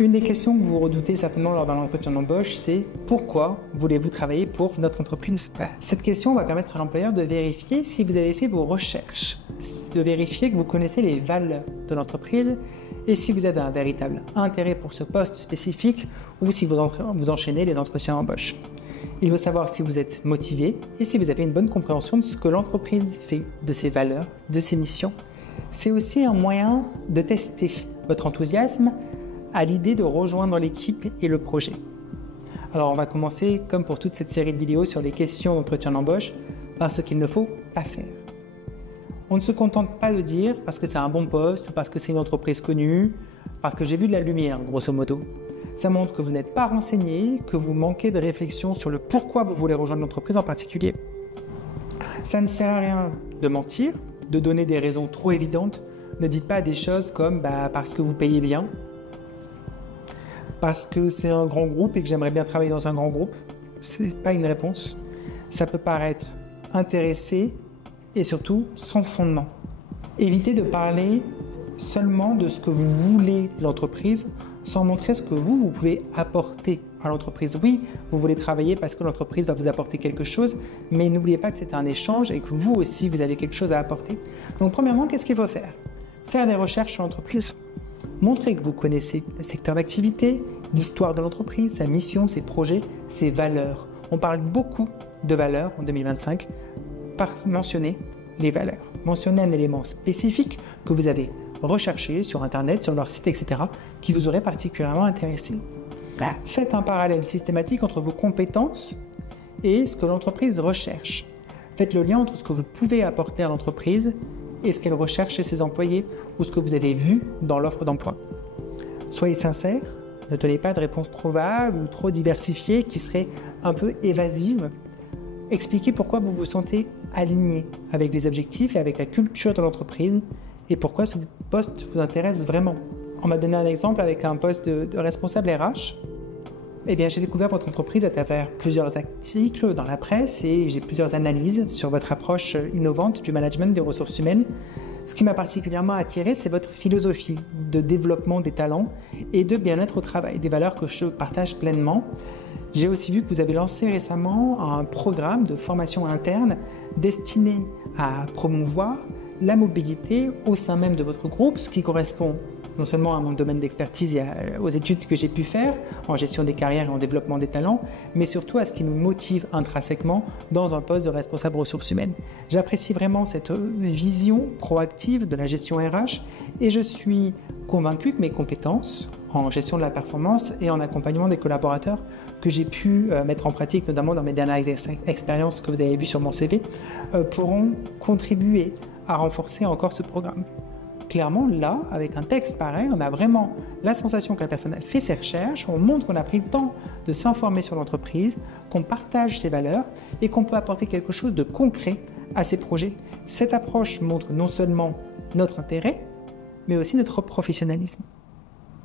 Une des questions que vous redoutez certainement lors d'un entretien d'embauche, c'est pourquoi voulez-vous travailler pour notre entreprise? Cette question va permettre à l'employeur de vérifier si vous avez fait vos recherches, de vérifier que vous connaissez les valeurs de l'entreprise et si vous avez un véritable intérêt pour ce poste spécifique ou si vous enchaînez les entretiens d'embauche. Il veut savoir si vous êtes motivé et si vous avez une bonne compréhension de ce que l'entreprise fait, de ses valeurs, de ses missions. C'est aussi un moyen de tester votre enthousiasme à l'idée de rejoindre l'équipe et le projet. Alors on va commencer, comme pour toute cette série de vidéos sur les questions d'entretien d'embauche, par ce qu'il ne faut pas faire. On ne se contente pas de dire parce que c'est un bon poste, parce que c'est une entreprise connue, parce que j'ai vu de la lumière, grosso modo. Ça montre que vous n'êtes pas renseigné, que vous manquez de réflexion sur le pourquoi vous voulez rejoindre l'entreprise en particulier. Ça ne sert à rien de mentir, de donner des raisons trop évidentes. Ne dites pas des choses comme parce que vous payez bien, parce que c'est un grand groupe et que j'aimerais bien travailler dans un grand groupe. C'est pas une réponse. Ça peut paraître intéressé et surtout sans fondement. Évitez de parler seulement de ce que vous voulez de l'entreprise sans montrer ce que vous pouvez apporter à l'entreprise. Oui, vous voulez travailler parce que l'entreprise va vous apporter quelque chose, mais n'oubliez pas que c'est un échange et que vous aussi, vous avez quelque chose à apporter. Donc premièrement, qu'est-ce qu'il faut faire? Faire des recherches sur l'entreprise. Montrer que vous connaissez le secteur d'activité, l'histoire de l'entreprise, sa mission, ses projets, ses valeurs. On parle beaucoup de valeurs en 2025. Mentionner les valeurs. Mentionner un élément spécifique que vous avez recherché sur Internet, sur leur site, etc., qui vous aurait particulièrement intéressé. Faites un parallèle systématique entre vos compétences et ce que l'entreprise recherche. Faites le lien entre ce que vous pouvez apporter à l'entreprise et ce qu'elle recherche chez ses employés ou ce que vous avez vu dans l'offre d'emploi. Soyez sincère, ne donnez pas de réponses trop vagues ou trop diversifiées qui seraient un peu évasives. Expliquez pourquoi vous vous sentez aligné avec les objectifs et avec la culture de l'entreprise et pourquoi ce poste vous intéresse vraiment. On m'a donné un exemple avec un poste de responsable RH. Eh bien, j'ai découvert votre entreprise à travers plusieurs articles dans la presse et j'ai plusieurs analyses sur votre approche innovante du management des ressources humaines. Ce qui m'a particulièrement attiré, c'est votre philosophie de développement des talents et de bien-être au travail, des valeurs que je partage pleinement. J'ai aussi vu que vous avez lancé récemment un programme de formation interne destiné à promouvoir la mobilité au sein même de votre groupe, ce qui correspond non seulement à mon domaine d'expertise et aux études que j'ai pu faire en gestion des carrières et en développement des talents, mais surtout à ce qui me motive intrinsèquement dans un poste de responsable ressources humaines. J'apprécie vraiment cette vision proactive de la gestion RH et je suis convaincu que mes compétences en gestion de la performance et en accompagnement des collaborateurs que j'ai pu mettre en pratique, notamment dans mes dernières expériences que vous avez vues sur mon CV, pourront contribuer à renforcer encore ce programme. Clairement, là, avec un texte pareil, on a vraiment la sensation que la personne a fait ses recherches, on montre qu'on a pris le temps de s'informer sur l'entreprise, qu'on partage ses valeurs et qu'on peut apporter quelque chose de concret à ses projets. Cette approche montre non seulement notre intérêt, mais aussi notre professionnalisme.